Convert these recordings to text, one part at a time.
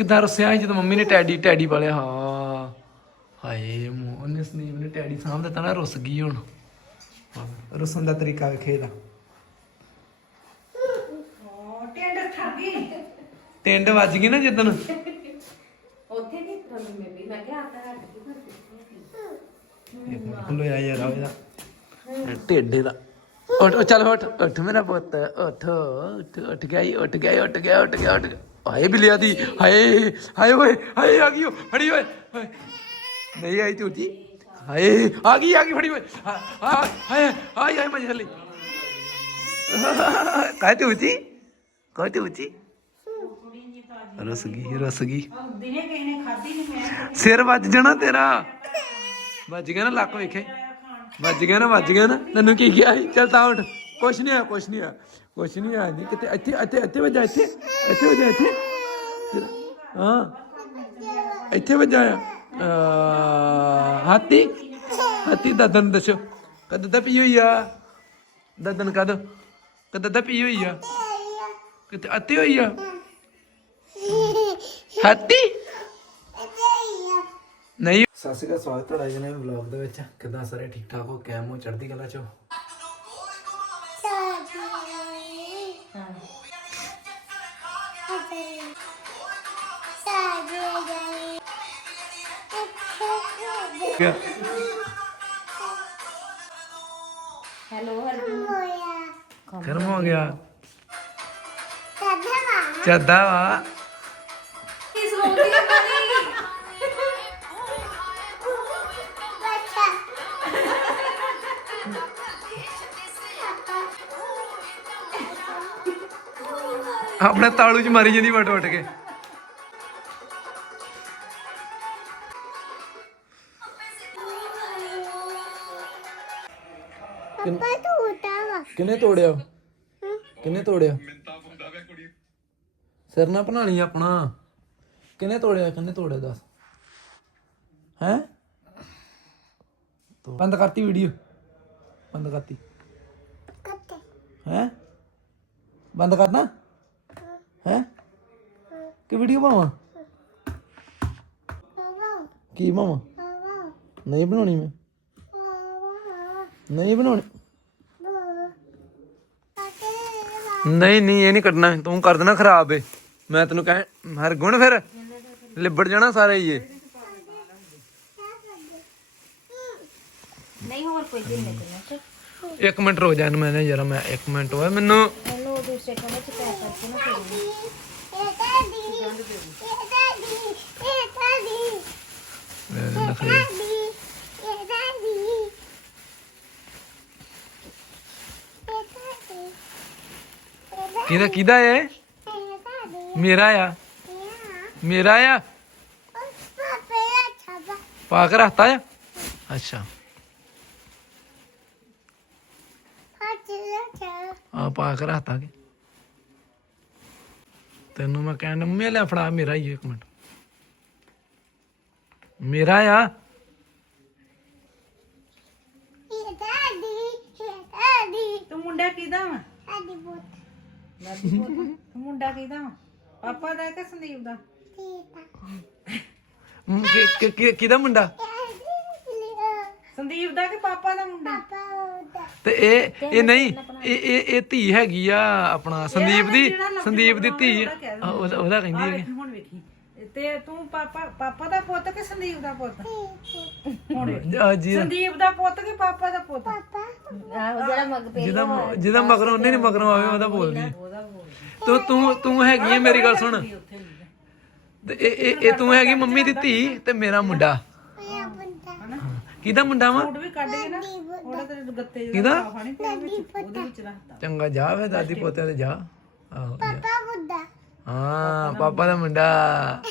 ਕਿਦਾਂ ਰੁੱਸਿਆ ਸੀ ਜਦੋਂ ਮੰਮੀ ਨੇ ਟੈਡੀ ਟੈਡੀ ਪਾਲਿਆ ਹਾਂ। ਹਾਏ ਮੋਹਨ ਸੰਦੀਪ ਨੇ ਟੈਡੀ ਸਾਹਮਣੇ ਦਿੱਤਾ ਨਾ ਰੁੱਸ ਗਈ ਹੁਣ। ਰੁੱਸਣ ਦਾ ਤਰੀਕਾ ਵੇਖੇ ਇਹਦਾ। ਟੇਂਡਰ ਖਾ ਗਈ। ਟਿੰਡ ਵੱਜ ਗਈ ਨਾ ਜਿੱਦਣ। ਉੱਥੇ ਨਹੀਂ ਤੁਹਾਨੂੰ ਮੈਂ ਵੀ ਮੈਂ ਕਿਹਾ ਆਟਾ ਰੱਖ ਕੇ ਖੁੱਲੋ ਯਾਰ ਆ ਇਹਦਾ। ਢੇਡੇ ਦਾ ਉੱਠ ਚੱਲ ਉੱਠ ਉੱਠ ਮੇਰਾ ਪੁੱਤ ਉੱਠ ਉੱਠ ਉੱਠ ਗਿਆ ਈ, ਉੱਠ ਗਿਆ ਈ, ਉੱਠ ਗਿਆ ਉੱਠ ਗਿਆ ਉੱਠ ਗਿਆ। ਹਾਏ ਬਿਲਿਆ ਦੀ ਹਾਏ ਹਾਏ ਓਏ ਹਾਏ ਆ ਗਈ ਓ, ਫੜੀ ਓਏ ਹਾਏ। ਨਹੀਂ ਆਈ ਝੂਠੀ ਹਾਏ ਆ ਗਈ ਆ ਗਈ ਫੜੀ ਓਏ। ਹਾਂ, ਹਾਂ, ਹਾਏ ਹਾਏ ਹਾਏ ਮਜੇ ਲਈ ਕਾਹ ਝੂਠੀ ਕਾਹ ਝੂਠੀ ਰਸ ਗਈ ਰਸ ਗਈ। ਦਿਨੇ ਕਿਸੇ ਨੇ ਖਾਧੀ ਨਹੀਂ ਮੈਂ ਸਿਰ ਵੱਜ ਜਾਣਾ ਤੇਰਾ। ਵੱਜ ਗਿਆ ਨਾ ਲੱਕ ਵੇਖੇ। ਵੱਜ ਗਿਆ ਨਾ ਵੱਜ ਗਿਆ ਨਾ। ਤੈਨੂੰ ਕੀ ਕਿਹਾ ਸੀ? ਚੱਲ ਤਾਂ ਉੱਠ। ਕੁਛ ਨਹੀਂ ਆ ਕੁਛ ਨਹੀਂ ਆ ਕੁਛ ਨਹੀਂ ਆ ਨਹੀਂ ਕਿਤੇ ਇੱਥੇ ਇੱਥੇ ਇੱਥੇ ਵੱਜਾ ਇੱਥੇ ਇੱਥੇ ਵੱਜਾ ਇੱਥੇ। ਹਾਂ। ਇੱਥੇ ਵੱਜਾ ਆ। ਅਹ, ਹਾਥੀ। ਹਾਥੀ ਦੱਸੋ। ਕਦ ਦਾ ਪੀ ਹੋਈ ਆ? ਦਦਨ ਕਦ? ਕਦ ਦਾ ਪੀ ਹੋਈ ਆ? ਕਿਤੇ ਅੱਤੇ ਹੋਈ ਆ? ਹਾਥੀ? ਨਹੀਂ। ਸਤਿ ਸ਼੍ਰੀ ਅਕਾਲ ਸਵਾਗਤ ਤੁਹਾਡਾ ਜੀ ਨਵੇਂ ਵਲੌਗ ਦੇ ਵਿੱਚ। ਕਿਦਾਂ ਸਾਰੇ ਠੀਕ ਠਾਕ ਹੋ? ਕੈਮ ਹੋ? ਚੜ੍ਹਦੀ ਕਲਾ ਚੋ ਹੈਲੋ ਹਰਜੁਨ ਗਰਮ ਹੋ ਗਿਆ। ਚੱਦਾ ਵਾ। ਇਸ ਆ ਕਰੀ ਆਪਣੇ ਤਾਲੂ ਚ ਮਾਰੀ ਜਾਂਦੀ ਵਟ ਵਟ ਕੇ। ਕਿਨੇ ਤੋੜਿਆ? ਕਿਨੇ ਤੋੜਿਆ? ਸਿਰ ਨਾ ਬਣਾ ਲਈ ਆਪਣਾ। ਕਿਨੇ ਤੋੜਿਆ ਕਿਨੇ ਤੋੜਿਆ ਦੱਸ। ਹੈ? ਬੰਦ ਕਰਤੀ ਵੀਡੀਓ ਬੰਦ ਕਰਤੀ। ਹੈ? ਬੰਦ ਕਰਨਾ? ਹੈ? ਕਿ ਵੀਡੀਓ ਪਾਵਾਂ ਕੀ ਪਾਵਾਂ ਨਹੀਂ ਬਣਾਉਣੀ ਮੈਂ। ਨਹੀਂ ਬਣਾਉਣੀ। ਨਹੀਂ ਨਹੀਂ ਇਹ ਨਹੀਂ ਕੱਢਣਾ। ਤੂੰ ਕਰ ਦੇਣਾ ਖਰਾਬ ਏ ਮੈਂ ਤੈਨੂੰ ਕਹਿ ਹਰ ਗੁਣ ਫਿਰ। ਲਿਬੜ ਜਾਣਾ ਸਾਰੇ ਹੀ ਇਹ। ਨਹੀਂ ਹੋਰ ਕੋਈ ਦਿਨ ਨਹੀਂ ਇੱਕ ਮਿੰਟ ਰੋ ਜਾ ਇਹਨੂੰ ਮੈਂ ਜਰਾ ਮੈਂ ਇੱਕ ਮਿੰਟ ਹੋਇਆ ਮੈਨੂੰ ਦੂਸਰੇ ਕਮਰੇ ਚ ਪੈਕ ਕਰਕੇ ਨਾ ਫਿਰ ਮੇਰੇ ਨਖਰੇ ਕਿਹਦਾ ਕਿਹਦਾ ਏ ਮੇਰਾ ਆ? ਮੇਰਾ ਆ? ਪਾ ਕੇ ਰੱਖਤਾ ਆ? ਅੱਛਾ। ਆ ਪਾ ਕੇ ਰੱਖਤਾ ਕਿ? ਤੈਨੂੰ ਮੈਂ ਕਹਿਣ ਮੰਮੀ ਲੈ ਫੜਾ, ਮੇਰਾ ਹੀ ਇੱਕ ਮਿੰਟ। ਮੇਰਾ ਆ? ਕਿਹਦਾ ਵਾ? ਦਾਦੀ ਪੁੱਤ ਤੂੰ ਮੁੰਡਾ ਕਿਹਦਾ ਵਾ? ਪਾਪਾ ਦਾ ਕਿ ਸੰਦੀਪ ਦਾ? ਮ, ਕਿ- ਕਿ- ਕਿ- ਕਿਹਦਾ ਮੁੰਡਾ? ਸੰਦੀਪ ਦਾ ਕਿ ਪਾਪਾ ਦਾ ਮੁੰਡਾ? ਤੇ ਇਹ ਇਹ ਨਹੀਂ ਇਹ ਇਹ ਇਹ ਧੀ ਹੈਗੀ ਆ ਆਪਣਾ ਸੰਦੀਪ ਦੀ ਸੰਦੀਪ ਦੀ ਧੀ ਆ, ਉਹਦਾ ਉਹਦਾ ਕਹਿੰਦੀ ਆ ਹੈ ਵੇਖੀ ਹੁਣ ਵੇਖੀ। ਤੇ ਤੂੰ ਪਾਪਾ ਪਾਪਾ ਦਾ ਪੁੱਤ ਕਿ ਸੰਦੀਪ ਦਾ ਪੁੱਤ? ਹੁਣ ਵੇਖੀ। ਆ। ਜੀ ਸੰਦੀਪ ਦਾ ਪੁੱਤ ਕਿ ਪਾਪਾ ਦਾ ਪੁੱਤ? ਆਹੋ ਜਿਹੜਾ ਮਗ ਪੇ ਜਿਹਦਾ ਮ- ਜਿਹਦਾ ਮਗਰੋਂ ਉਹਨੇ ਨਹੀਂ ਮਗਰੋਂ ਆਵੇ ਉਹਦਾ ਬੋਲਦੀ ਹੈ। ਤੂੰ ਤੂੰ ਤੂੰ ਹੈਗੀ ਹੈ ਮੇਰੀ ਗੱਲ ਸੁਣ। ਤੇ ਇਹ ਇਹ ਇਹ ਤੂੰ ਹੈਗੀ ਮੰਮੀ ਦੀ ਧੀ ਤੇ ਮੇਰਾ ਮੁੰਡਾ। ਕਿਹਦਾ ਮੁੰਡਾ ਵਾ? ਸੂਟ ਵੀ ਕੱਢ ਕੇ ਨਾ ਉਹਦਾ ਤੇ ਗੱਤੇ ਜਿਹੜਾ ਕਿਹਦਾ? ਪਾਣੀ ਪਿਆ ਵਿੱਚ ਉਹਦੇ ਵਿੱਚ ਰੱਖਤਾ। ਚੰਗਾ ਜਾ ਵੇ ਦਾਦੀ ਪੋਤਿਆਂ ਤੇ ਜਾ। ਆਹੋ ਜਾ। ਹਾਂ ਪਾਪਾ ਦਾ ਮੁੰਡਾ।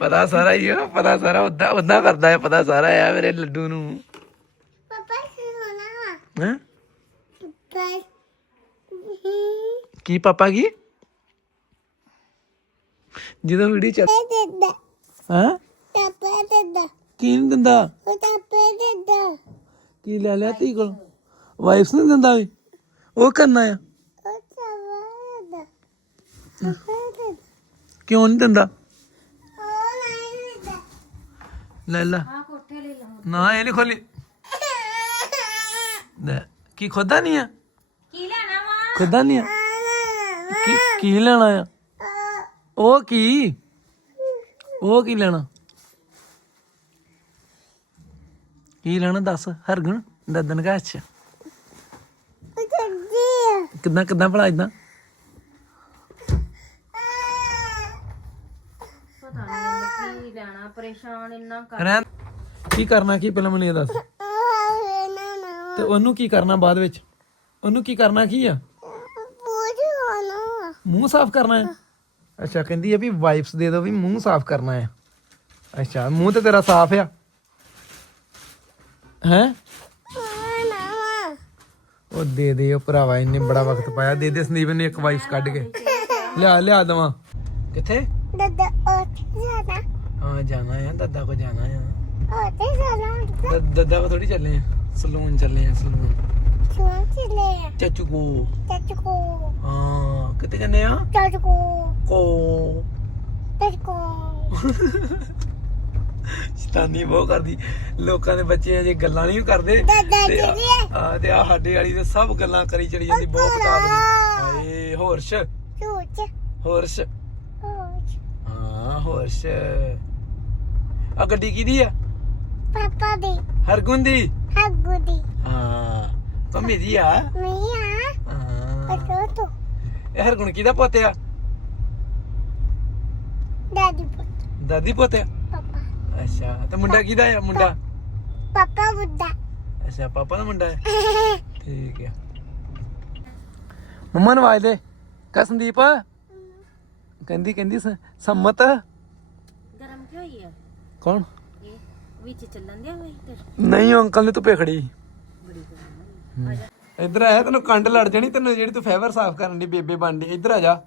ਪਤਾ ਸਾਰਾ ਹੀ ਆ ਪਤਾ ਸਾਰਾ ਉਦਾਂ ਉਦਾਂ ਕਰਦਾ ਹੈ ਪਤਾ ਸਾਰਾ ਆ ਮੇਰੇ ਲੱਡੂ ਨੂੰ। ਹੈਂ? ਕੀ ਪਾਪਾ ਕੀ? ਜਦੋਂ ਵੀਡੀਓ ਚੱਲ ਹਾਂ? ਕੀ ਨਹੀਂ ਦਿੰਦਾ? ਕੀ ਲੈ ਲਿਆ ਤੀ ਕੋਲ? ਵਾਈਫਸ ਨਹੀਂ ਦਿੰਦਾ ਵੀ? ਉਹ ਕਰਨਾ ਆ। ਕਿਉਂ ਨਹੀਂ ਦਿੰਦਾ। ਲੈ ਲੈ। ਆ ਕੋਠੇ ਲੈ ਲਾ ਨਾ ਇਹ ਨਹੀਂ ਖੋਲੀ। ਲੈ ਕੀ ਖੋਦਾ ਨਹੀਂ ਆ? ਕੀ ਲੈਣਾ ਵਾ? ਖੋਦਾ ਨਹੀਂ ਆ? ਕੀ ਕੀ ਲੈਣਾ ਆ? ਉਹ ਕੀ? ਉਹ ਕੀ ਲੈਣਾ? ਕੀ ਲੈਣਾ ਦੱਸ ਹਰਗੁਣ? ਦਦਨ ਕਾ ਅੱਛਾ ਕਿੱਦਾਂ ਕਿੱਦਾਂ ਭਲਾ ਇਦਾਂ ਪਤਾ ਨਹੀਂ ਕੀ ਲੈਣਾ ਪਰੇਸ਼ਾਨ ਇੰਨਾ ਕਰ ਕੀ ਕਰਨਾ ਕੀ ਪਹਿਲਾਂ ਮੈਨੂੰ ਇਹ ਦੱਸ। ਤੇ ਉਹਨੂੰ ਕੀ ਕਰਨਾ ਬਾਅਦ ਵਿੱਚ? ਉਹਨੂੰ ਕੀ ਕਰਨਾ ਕੀ ਆ? ਮੂੰਹ ਸਾਫ਼ ਕਰਨਾ ਹੈ? ਅੱਛਾ ਕਹਿੰਦੀ ਆ ਵੀ ਵਾਈਪਸ ਦੇ ਦਿਓ ਵੀ ਮੂੰਹ ਸਾਫ਼ ਕਰਨਾ ਹੈ। ਅੱਛਾ ਮੂੰਹ ਤੇ ਤੇਰਾ ਸਾਫ਼ ਆ? ਹੈ? ਉਹ ਦੇ ਦੇ ਉਹ ਭਰਾਵਾ ਇਹਨੇ ਬੜਾ ਵਕਤ ਪਾਇਆ। ਦੇ ਦੇ ਸੰਦੀਪ ਨੇ ਇੱਕ ਵਾਈਪਸ ਕੱਢ ਕੇ। ਲਿਆ ਲਿਆ ਦਵਾਂ। ਕਿੱਥੇ? ਹਾਂ ਜਾਣਾ ਹੈ ਦਾਦਾ ਕੋ ਜਾਣਾ ਹੈ ਦ- ਦਾਦਾ ਕੋ ਥੋੜੀ ਚੱਲੇ ਆ। ਸਲੂਨ ਚੱਲੇ ਆ ਸਲੂਨ। ਚਾਚੂ ਕੋ। ਹਾਂ ਕਿੱਥੇ ਜਾਂਦੇ ਆ? ਕੋ। ਸ਼ੈਤਾਨੀ ਬਹੁਤ ਕਰਦੀ। ਲੋਕਾਂ ਦੇ ਬੱਚੇ ਅਜੇ ਗੱਲਾਂ ਨਹੀਂ ਕਰਦੇ। ਤੇ ਆ ਆ ਤੇ ਆ ਸਾਡੇ ਵਾਲੀ ਤੇ ਸਭ ਗੱਲਾਂ ਕਰੀ ਚੜੀ ਜਾਂਦੀ ਬਹੁਤ ਕਿਤਾਬ ਹਾਏ ਹੋਰਸ਼। ਹੋਰਸ਼। ਹਾਂ ਹੋਰਸ਼। ਆ ਗੱਡੀ ਕਿਹਦੀ ਆ? ਪਾਪਾ ਦੀ। ਹਰਗੁਣ ਦੀ ਹੱਗੂ ਦੀ ਹਾਂ ਪੰਮੀ ਦੀ ਆ ਮੀਆਂ ਹਾਂ ਅਟੋ ਤੋ ਇਹ ਹਰਗੁਣ ਕਿਹਦਾ ਪੁੱਤ ਆ ਦਾਦੀ ਪੁੱਤ ਦਾਦੀ ਪੁੱਤ ਆ ਪਾਪਾ ਅੱਛਾ ਤੇ ਮੁੰਡਾ ਕਿਹਦਾ ਆ ਮੁੰਡਾ ਪਾਪਾ ਬੁੱਢਾ ਅੱਛਾ ਪਾਪਾ ਦਾ ਮੁੰਡਾ ਹੈ ਠੀਕ ਹੈ ਮੰਮਾ ਨੂੰ ਆਵਾਜ਼ ਦੇ ਕਹ ਸੰਦੀਪ ਕਹਿੰਦੀ ਕਹਿੰਦੀ ਸ- ਸੰਮਤ ਗਰਮ ਕਿਉਂ ਹੋਈ ਆ ਕੌਣ ਇਹ ਵਿੱਚ ਚੱਲਣ ਦਿਆ ਵੇ ਤੇ ਨਹੀਂ ਅੰਕਲ ਨੇ ਧੁੱਪੇ ਖੜੀ ਇੱਧਰ ਆਇਆ ਤੈਨੂੰ ਕੰਡ ਲੜ ਜਾਣੀ ਤੈਨੂੰ ਜਿਹੜੀ ਤੂੰ ਫੇਵਰ ਸਾਫ਼ ਕਰਨ ਦੀ ਬੇਬੇ ਬਣਦੀ ਇੱਧਰ ਆ ਜਾ।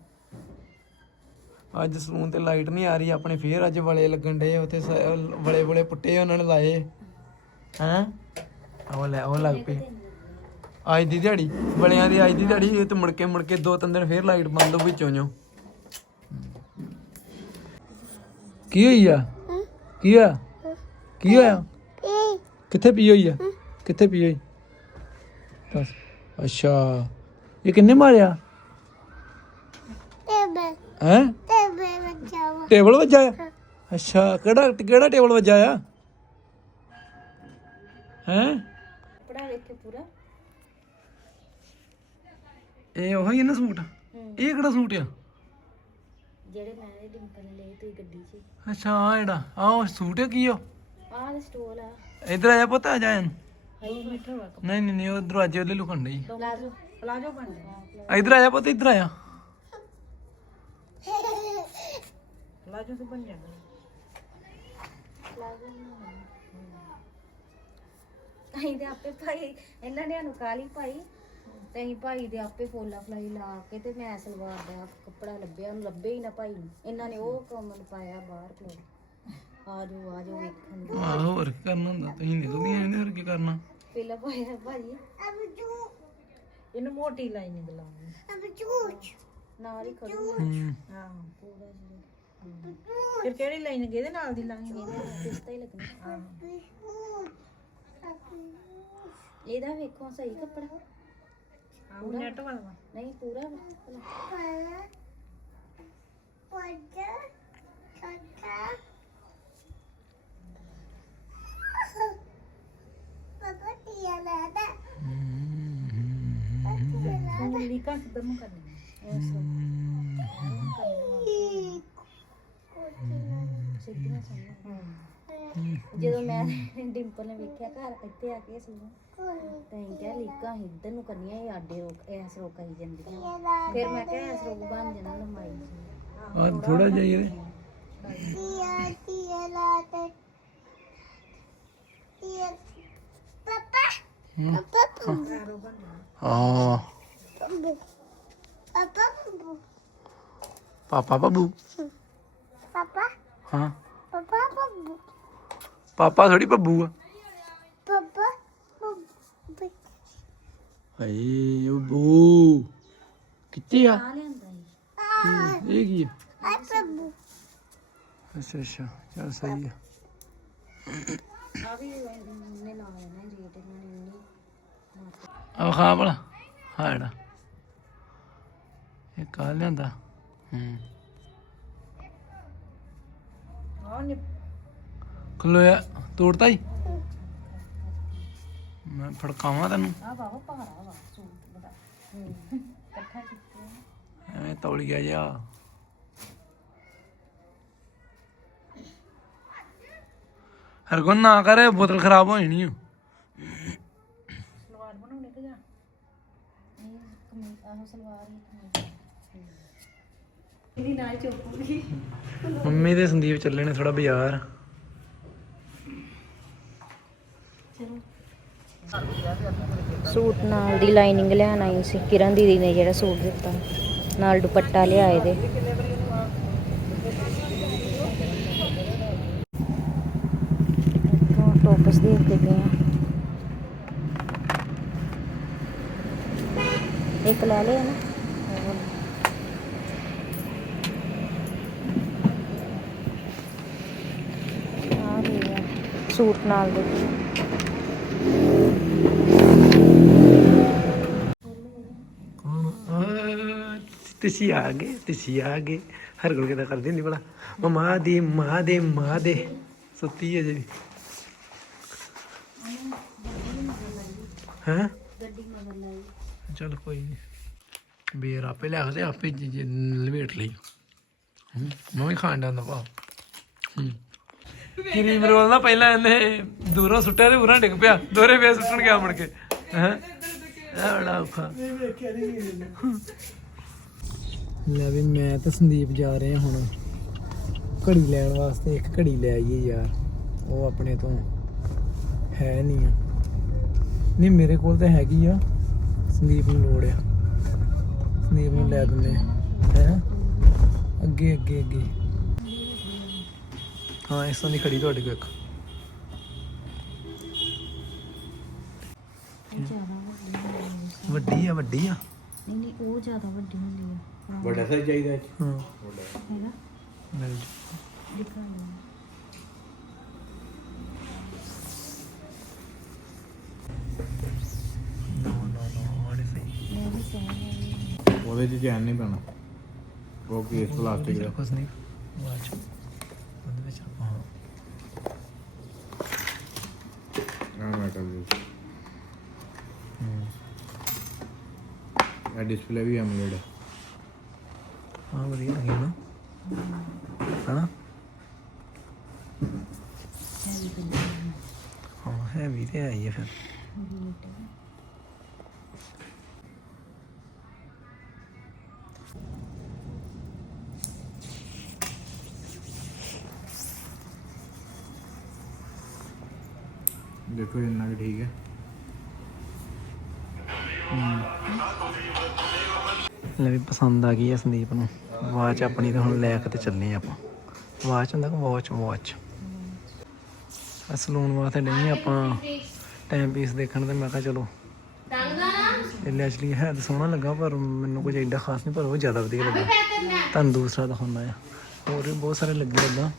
ਅੱਜ ਸਲੂਨ ਤੇ ਲਾਈਟ ਨਹੀਂ ਆ ਰਹੀ ਆਪਣੇ ਫੇਰ ਅੱਜ ਵਲੇ ਲੱਗਣ ਡੇ ਉੱਥੇ ਵਲੇ ਵਲੇ ਪੁੱਟੇ ਉਹਨਾਂ ਨੇ ਲਾਏ। ਹੈਂ? ਉਹ ਲੈ ਉਹ ਲੱਗ ਪਈ ਅੱਜ ਦੀ ਦਿਹਾੜੀ ਵਲਿਆਂ ਦੀ ਅੱਜ ਦੀ ਦਿਹਾੜੀ ਇਹ ਤੇ ਮੁੜ ਕੇ ਮੁੜ ਕੇ ਦੋ ਤਿੰਨ ਦਿਨ ਫੇਰ ਲਾਈਟ ਬੰਦ ਹੋ ਵਿੱਚੋਂ ਜੋ। ਕੀ ਹੋਈ ਆ? ਕੀ ਆ? ਕੀ ਹੋਇਆ? ਕਿੱਥੇ ਪਈ ਹੋਈ ਆ? ਕਿੱਥੇ ਪਈ ਹੋਈ? ਦੱਸ। ਅੱਛਾ। ਇਹ ਕਿੰਨੇ ਮਾਰਿਆ? ਟੇਬਲ। ਹੈ? ਟੇਬਲ ਵੱਜਾ ਆ? ਅੱਛਾ ਕਿਹੜਾ ਕਿਹੜਾ ਟੇਬਲ ਵੱਜਾ ਆ? ਹੈ? ਕਪੜਾ ਵੇਖ ਕੇ ਪੂਰਾ। ਇਹ ਉਹੀ ਹੈ ਨਾ ਸੂਟ? ਇਹ ਕਿਹੜਾ ਸੂਟ ਆ? ਜਿਹੜੇ ਮੈਂ ਇਹ ਡਿੰਪਲ ਲਈ ਤੂੰ ਗੱਡੀ 'ਚ। ਅੱਛਾ ਆ ਜਿਹੜਾ ਆ ਉਹ ਸੂਟ ਹੈ ਕੀ ਉਹ ਆਹ ਦੇ ਸਟੋਲ ਆ। ਇੱਧਰ ਆ ਜਾ ਪੁੱਤ ਆ ਜਾ ਨਹੀਂ ਨਹੀਂ ਨਹੀਂ ਉਹ ਦਰਵਾਜ਼ੇ ਉਹਲੇ ਲੁਕਣ ਡਈ। ਪਲਾਜੋ ਪਲਾਜੋ ਬਣ ਗਿਆ ਇੱਧਰ ਆ ਜਾ ਪੁੱਤ ਇੱਧਰ ਆ ਜਾ। ਪਲਾਜੋ ਤੋਂ ਬਣ ਜਾਣਾ। ਅਸੀਂ ਤੇ ਆਪੇ ਭਾਈ ਇਹਨਾਂ ਨੇ ਸਾਨੂੰ ਕਾਲੀ ਪਾਈ। ਤੇ ਅਸੀਂ ਭਾਈ ਦੇ ਆਪੇ ਫੋਲਾ ਫਲਾਈ ਲਾ ਕੇ ਤੇ ਮੈਂ ਸਲਵਾਰ ਦਾ ਕੱਪੜਾ ਲੱਭਿਆ ਉਹਨੂੰ ਲੱਭੇ ਹੀ ਨਾ ਭਾਈ ਨੂੰ। ਇਹਨਾਂ ਨੇ ਉਹ ਕਮਲ ਪਾਇਆ ਬਾਹਰ ਕੋਲ ਆਜੋ ਆਜੋ ਵੇਖਣ ਨੂੰ। ਆਹ ਹੋਰ ਕੀ ਕਰਨਾ ਹੁੰਦਾ? ਤੁਸੀਂ ਨਿਕਲਦੀਆਂ ਨਹੀਂ ਹੋਰ ਕੀ ਕਰਨਾ? ਪਹਿਲਾਂ ਪਾਇਆ ਭਾਜੀ। ਅਬ ਜੂ ਇਹਨੂੰ ਮੋਟੀ ਲਾਈਨਿੰਗ ਲਾਉਣੀ ਅਬ ਜੂ ਨਾਲ ਹੀ ਖੜੂ ਹੂੰ। ਹਾਂ ਪੂਰਾ ਜਿਹੜਾ ਫਿਰ ਕਿਹੜੀ ਲਾਈਨਿੰਗ ਇਹਦੇ ਨਾਲ ਦੀ ਲਾਈਨਿੰਗ ਪਿਸਤਾ ਹੀ ਲੱਗਣਾ। ਇਹਦਾ ਵੇਖੋ ਸਹੀ ਕੱਪੜਾ। ਆਹ ਨੈਟ ਵਾਲਾ ਨਹੀਂ ਪੂਰਾ ਵਾ। ਪਾਪਾ ਸਿੱਧੀਆਂ ਜਦੋਂ ਮੈਂ ਡਿੰਪਲ ਨੇ ਵੇਖਿਆ ਘਰ ਇੱਥੇ ਆ ਕੇ ਸੁਣੋ ਤਾਂ ਇਹ ਕਿਹਾ ਲੀਕਾਂ ਇੱਧਰ ਨੂੰ ਕਰਨੀਆਂ ਇਹ ਆਡੇ ਰੋਕ ਐਸ ਰੋਕਾਈ ਜਾਂਦੀਆਂ ਫਿਰ ਮੈਂ ਕਿਹਾ ਐਸ ਰੋਕ ਬਣ ਜਾਣਾ ਲੰਮਾਈ ਆ ਥੋੜਾ ਜਿਹਾ ਇਹਦੇ ਪਾਪਾ ਪਾਪਾ ਹਾਂ ਬੱਬੂ ਪਾਪਾ ਬੱਬੂ ਪਾਪਾ ਬੱਬੂ ਪਾਪਾ ਹਾਂ ਪਾਪਾ ਬੱਬੂ ਪਾਪਾ ਥੋੜੀ ਬੱਬੂ ਆ ਪਾਪਾ ਬੱਬੂ ਹਾਏ ਬੱਬੂ ਕਿੱਥੇ ਆ ਆ ਲਿਆਂਦਾ ਜੀ ਇਹ ਕੀ ਆ ਵੀ ਇਹਨੇ ਲਾ ਲੈਣਾ ਰੇਟ ਇਹਨਾਂ ਨੇ ਇੰਨੀ ਆ ਖਾ ਭਲਾ ਹਾਂ ਜਿਹੜਾ। ਇਹ ਕਾ ਲਿਆਂਦਾ? ਹੂੰ। ਆਹ ਨੀ ਖਲੋਇਆ ਤੋੜਤਾ ਹੀ ਮੈਂ ਫੜਕਾਵਾਂ ਤੈਨੂੰ। ਆ ਬਾਬਾ ਭਾਰਾ ਵਾ ਸੂਟ ਬੜਾ। ਹੂੰ ਇਕੱਠਾ ਕੀਤਾ ਐਵੇਂ ਤੌਲੀ ਗਿਆ ਹਰਗੁਣ ਨਾ ਕਰ ਬੋਤਲ ਖਰਾਬ ਹੋ ਜਾਣੀ ਓ। ਸਲਵਾਰ ਬਣਾਉਣੀ ਕਿ ਜਾਂ? ਇਹ ਕਮੀਜ਼ ਆਹੋ ਸਲਵਾਰ ਹੀ ਕਮੀਜ਼। ਇਹਦੀ ਨਾਲ ਚੁੱਪੂਗੀ ਮੰਮੀ ਤੇ ਸੰਦੀਪ ਚੱਲੇ ਨੇ ਥੋੜਾ ਬਾਜ਼ਾਰ। ਸੂਟ ਨਾਲ ਦੀ ਲਾਈਨਿੰਗ ਲੈਣ ਆਈ ਸੀ। ਕਿਰਨ ਦੀਦੀ ਨੇ ਜਿਹੜਾ ਸੂਟ ਦਿੱਤਾ। ਨਾਲ ਦੁਪੱਟਾ ਲਿਆ ਇਹਦੇ ਇੱਥੋਂ ਦੇਖਦੇ ਪਏ ਆ। ਇੱਕ ਲੈ ਲਿਆ ਨਾ। ਸੂਟ ਨਾਲ ਦੇ। ਤੁਸੀਂ ਆ ਗਏ, ਤੁਸੀਂ ਆ ਗਏ। ਹਰ ਕੋਲ ਕਿਦਾਂ ਕਰਦੀ ਹੁੰਦੀ ਭਲਾ? ਉਹ ਮਾਂ ਦੀ ਮਾਂ ਦੇ ਮਾਂ ਦੇ। ਸੁੱਤੀ ਹੈ ਜੀ ਹਾਂ? ਗੱਡੀ ਮਗਰ ਲਾਈ ਚਲ ਕੋਈ ਨਹੀਂ ਬੇਰ ਆਪੇ ਲਿਆ ਕੇ ਆਪੇ ਜੀ- ਜੀ ਲਵੇਟ ਲਈ। ਮੈਂ ਵੀ ਖਾਣ ਦਾ ਪਾ ਕਰੀਮ ਰੋਲ ਨਾ ਪਹਿਲਾਂ ਇਹਨੇ ਦੂਰੋਂ ਸੁੱਟਿਆ ਤੇ ਉਰਾਂ ਡਿੱਗ ਪਿਆ। ਦੋਰੇ ਫੇਰ ਸੁੱਟਣ ਗਿਆ ਮੁੜ ਕੇ। ਹੈ? ਇਹ ਬੜਾ ਔਖਾ। ਲੈ ਵੀ ਮੈਂ ਤੇ ਸੰਦੀਪ ਜਾ ਰਹੇ ਹਾਂ ਹੁਣ। ਘੜੀ ਲੈਣ ਵਾਸਤੇ ਇੱਕ ਘੜੀ ਲੈ ਆਈਏ ਯਾਰ। ਉਹ ਆਪਣੇ ਤੋਂ ਹੈ ਨਹੀਂ ਆ। ਨਹੀਂ ਮੇਰੇ ਕੋਲ ਤਾਂ ਹੈਗੀ ਆ। ਸੰਦੀਪ ਨੂੰ ਲੋੜ ਆ। ਸੰਦੀਪ ਨੂੰ ਲੈ ਦਿੰਦੇ ਹੈ ਅੱਗੇ ਅੱਗੇ ਅੱਗੇ। ਹਾਂ ਇਸ ਤਰ੍ਹਾਂ ਦੀ ਖੜੀ ਤੁਹਾਡੇ ਕੋਲ ਇੱਕ। ਵੱਡੀ ਆ ਵੱਡੀ ਆ। ਨਹੀਂ ਨਹੀਂ ਉਹ ਜ਼ਿਆਦਾ ਵੱਡੀ ਹੁੰਦੀ ਆ। ਵੱਡਾ ਸਾਈਜ਼ ਚਾਹੀਦਾ ਹੈ। ਹਾਂ। ਹੈਗਾ ਮਿਲ ਜੂ। ਦਿਖਾਓ ਨੋ ਉਹਦੇ 'ਚ ਚੈਨ ਨਹੀਂ ਪੈਣਾ। ਉਹ ਕੇਸ ਪਲਾਸਟਿਕ ਦਾ। ਕੁਛ ਨਹੀਂ। ਵਾਚ ਉਹਦੇ ਵਿੱਚ ਆਪਾਂ ਆ ਮੈਟਲ ਦੀ ਹੂੰ। ਇਹ ਡਿਸਪਲੇ ਵੀ ਐਮੋਲੇਡ ਹੈ ਹਾਂ ਵਧੀਆ ਲੱਗਿਆ ਨਾ। ਹਨਾ? ਹਾਂ ਹੈਵੀ ਤੇ ਆਈ ਹੈ ਫਿਰ। ਦੇਖੋ ਇੰਨਾ ਕਿ ਠੀਕ ਹੈ। ਲੈ ਵੀ ਪਸੰਦ ਆ ਗਈ ਹੈ ਸੰਦੀਪ ਨੂੰ। ਵਾਚ ਆਪਣੀ ਤਾਂ ਹੁਣ ਲੈ ਕੇ ਤੇ ਚੱਲੇ ਆਪਾਂ। ਵਾਚ ਹੁੰਦਾ ਕਿ ਵਾਚ ਵਾਚ ਆ ਸਲੂਨ ਵਾਸਤੇ ਨਹੀਂ ਆਪਾਂ ਟਾਈਮ ਪੀਸ ਦੇਖਣ ਤੇ ਮੈਂ ਕਿਹਾ ਚਲੋ। ਇਹ ਲੈ ਚਲੀ ਹੈ ਤਾਂ ਸੋਹਣਾ ਲੱਗਾ ਪਰ ਮੈਨੂੰ ਕੁਝ ਐਡਾ ਖਾਸ ਨਹੀਂ ਪਰ ਉਹ ਜ਼ਿਆਦਾ ਵਧੀਆ ਲੱਗਾ। ਤੁਹਾਨੂੰ ਦੂਸਰਾ ਦਿਖਾਉਣਾ ਆ। ਹੋਰ ਵੀ ਬਹੁਤ ਸਾਰੇ ਲੱਗੇ ਲੱਗਾ।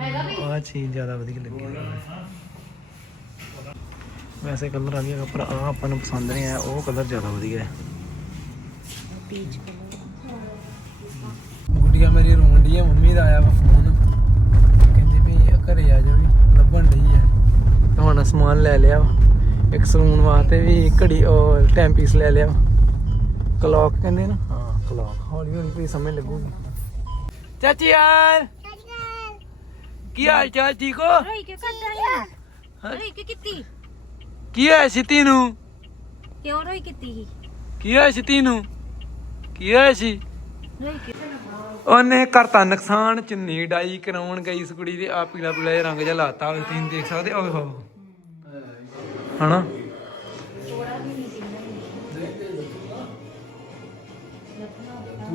ਆ ਚੀਜ਼ ਜ਼ਿਆਦਾ ਵਧੀਆ ਲੱਗੀ। ਵੈਸੇ ਕਲਰ ਆ ਗਿਆ ਪਰ ਆ ਆਪਾਂ ਨੂੰ ਪਸੰਦ ਨਹੀਂ ਆਇਆ ਉਹ ਕਲਰ ਜ਼ਿਆਦਾ ਵਧੀਆ ਹੈ। ਪੀਚ ਕਲਰ ਗੁੱਡੀਆ ਮੇਰੀ ਡਈ ਆ ਮੰਮੀ ਦਾ ਆਇਆ ਫੋਨ ਕਹਿੰਦੀ ਵੀ ਘਰੇ ਆ ਜਾ ਵੀ ਲੱਭਣ ਆ ਤੇ ਹੁਣ ਸਮਾਨ ਲੈ ਲਿਆ। ਇੱਕ ਸਲੂਨ ਵਾਸਤੇ ਵੀ ਘੜੀ ਉਹ ਟਾਈਮ ਪੀਸ ਲੈ ਲਿਆ ਕਲੌਕ ਕਹਿੰਦੇ ਨਾ। ਹਾਂ ਕਲੌਕ ਹੌਲੀ ਹੌਲੀ ਕੋਈ ਸਮਝ ਲੱਗੂਗੀ। ਚਾਚੀ ਯਾਰ! ਕੀ ਹਾਲ ਚਾਲ ਠੀਕ ਹੋ? ਰੋਈ ਕਿ ਕਰਦਾ ਹੈ। ਰੋਈ ਕਿ ਕੀਤੀ? ਕੀ ਹੋਇਆ ਸਿੱਤੀ ਨੂੰ? ਕਿਉਂ ਰੋਈ ਕੀਤੀ ਸੀ? ਕੀ ਹੋਇਆ ਸਿੱਤੀ ਨੂੰ? ਕੀ ਹੋਇਆ ਸੀ? ਕਿ ਉਹਨੇ ਕਰਤਾ ਨੁਕਸਾਨ ਚੁੰਨੀ ਡਾਈ ਕਰਾਉਣ ਗਈ ਇਸ ਕੁੜੀ ਦੇ ਆ ਪੀਲਾ ਪੀਲਾ ਜਿਹਾ ਰੰਗ ਜਿਹਾ ਲਾਤਾ ਉਹ ਤੁਸੀਂ ਦੇਖ ਸਕਦੇ ਓਏ ਹੋ ਹਨਾ?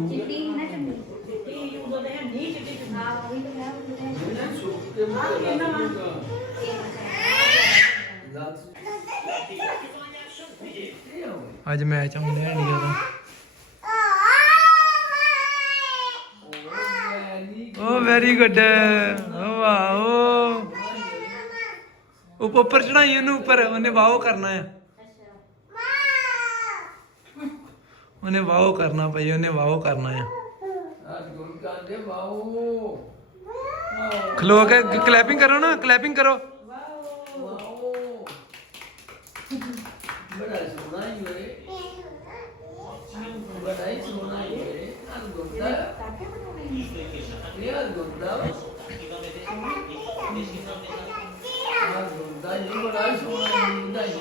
ਚਿੱਟੀ ਨਾ ਚੰਗੀ ਅੱਜ ਮੈਚ ਆਉਂਦੇ ਇੰਡੀਆ ਦਾ। Oh very good oh, wow. ਉੱਪਰ ਉੱਪਰ ਚੜਾਈ ਉਹਨੂੰ, ਉੱਪਰ ਉਹਨੇ ਵਾਓ ਕਰਨਾ ਆ। ਉਹਨੇ ਵਾਓ ਕਰਨਾ ਪਈ ਉਹਨੇ ਵਾਓ ਕਰਨਾ ਆ। ਖਲੋ ਕੇ ਕਲੈਪਿੰਗ ਕਰੋ ਨਾ ਕਲੈਪਿੰਗ ਕਰੋ।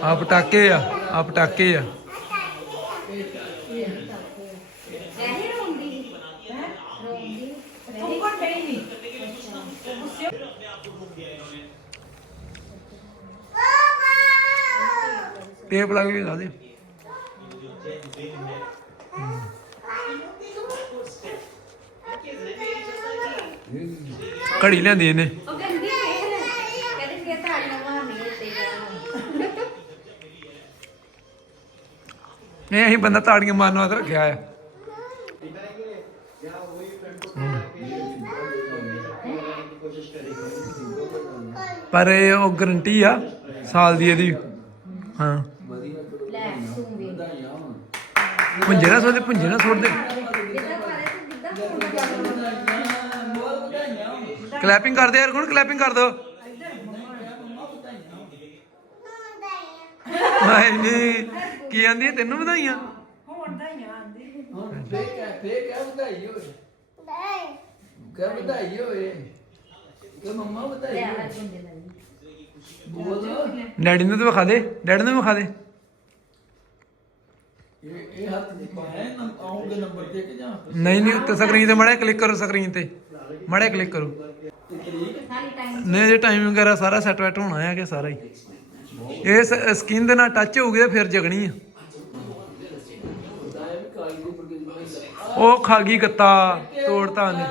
ਆ ਪਟਾਕੇ ਆ ਆ ਪਟਾਕੇ ਆ। ਤੂੰ ਕੋਣ ਗਈ ਨਹੀਂ ਟੇਪ ਲਾ ਕੇ ਲਾ ਦੇ। ਘੜੀ ਲਿਆਂਦੀ ਇਹਨੇ। ਉਹ ਕਹਿੰਦੀ ਕਹਿੰਦੀ ਕਿ ਤਾੜੀਆਂ ਮਾਰਨੀਆਂ ਤੇ ਨਹੀਂ ਅਸੀਂ ਬੰਦਾ ਤਾੜੀਆਂ ਮਾਰਨ ਵਾਸਤੇ ਰੱਖਿਆ ਆ। ਪਰ ਇਹ ਉਹ ਗਰੰਟੀ ਆ ਸਾਲ ਦੀ ਇਹਦੀ। ਹਾਂ ਲੈ ਤੂੰ ਵੀ ਪੁੰਜੇ ਨਾ ਸੋਦੇ ਪੁੰਜੇ ਨਾ ਸੁੱਟ ਦੇ ਜਿੱਦਾਂ ਪਾਰੇ ਤੇ ਕਲੈਪਿੰਗ ਕਰਦੇ ਯਾਰ ਕੋਣ ਕਲੈਪਿੰਗ ਕਰ ਦੋ। ਹਾਏ ਨਹੀਂ ਕੀ ਆਂਦੀ ਤੈਨੂੰ ਵਧਾਈਆਂ। ਹੁਣ ਦਾ ਹੀ ਆਂਦੀ ਲੈ ਆ ਗੁੰਦੇ ਲੈ ਡੈਡੀ ਨੂੰ ਤਾਂ ਵਿਖਾ ਦੇ ਡੈਡੀ ਨੂੰ ਵੀ ਵਿਖਾ ਦੇ। ਨਹੀਂ ਨਹੀਂ ਉੱਤੇ ਸਕਰੀਨ ਤੇ ਮੜਾ ਕਲਿੱਕ ਕਰੋ ਸਕਰੀਨ ਤੇ। ਮੜਾ ਕਲਿੱਕ ਕਰੋ। ਟਾਈਮ ਨਹੀਂ ਜੇ ਟਾਈਮ ਵਗੈਰਾ ਸਾਰਾ ਸੈਟ ਵੈਟ ਹੋਣਾ ਹੈ ਕਿ ਸਾਰਾ ਹੀ। ਇਸ ਸਕਿਨ ਦੇ ਨਾਲ ਟੱਚ ਹੋਊਗੀ ਤੇ ਫਿਰ ਜਗਣੀ ਆ। ਉਹ ਖਾ ਗਈ ਗੱਤਾ ਤੋੜਤਾ ਉਹਨੇ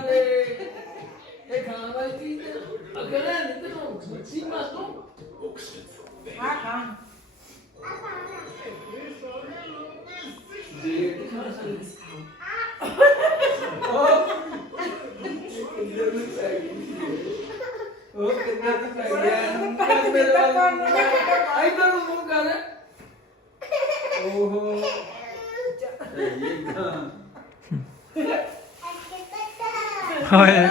ਆ ਖਾਂ ਹਾਏ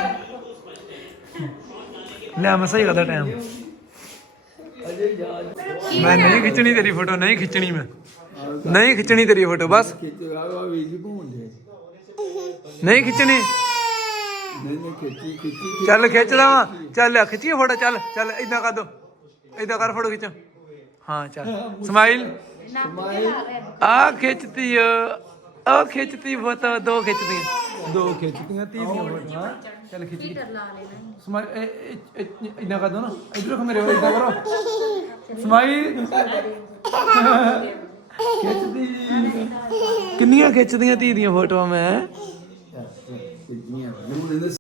ਲੈ ਮੈਂ ਸਹੀ ਕਰਦਾ ਟਾਈਮ ਮੈਂ ਨਹੀਂ ਖਿੱਚਣੀ ਤੇਰੀ ਫੋਟੋ ਨਹੀਂ ਖਿੱਚਣੀ ਮੈਂ। ਨਹੀਂ ਖਿੱਚਣੀ ਤੇਰੀ ਫੋਟੋ, ਬਸ। ਨਹੀਂ ਖਿੱਚਣੀ। ਚੱਲ ਖਿੱਚਦਾ ਵਾ ਚੱਲ ਖਿੱਚੀ ਫੋਟੋ, ਚੱਲ ਚੱਲ ਇਦਾਂ ਕਰ ਦੋ। ਇਦਾਂ ਕਰ ਫੋਟੋ ਖਿੱਚ। ਹਾਂ, ਚੱਲ। ਸਮਾਈਲ। ਨਾ ਆ ਖਿੱਚਤੀ ਆ ਖਿੱਚਤੀ ਫੋਟੋ, ਦੋ ਖਿੱਚਦੀਆਂ ਦੋ ਖਿੱਚਤੀਆਂ ਤੀਜੀਆਂ ਫੋਟੋਆਂ। ਚੱਲ ਖਿੱਚ ਹੀਟਰ ਲਾ ਲੈਣਾ ਸਮਾਈਲ ਇਦਾਂ ਕਰ ਦੋ ਨਾ। ਇਧਰ ਦੇਖੋ ਮੇਰੇ ਵੱਲ ਇਦਾਂ ਕਰੋ। ਸਮਾਈਲ। ਖਿੱਚਦੀ। ਕਿੰਨੀਆਂ ਖਿੱਚਦੀਆਂ ਤੀ ਦੀਆਂ ਫੋਟੋਆਂ ਮੈਂ?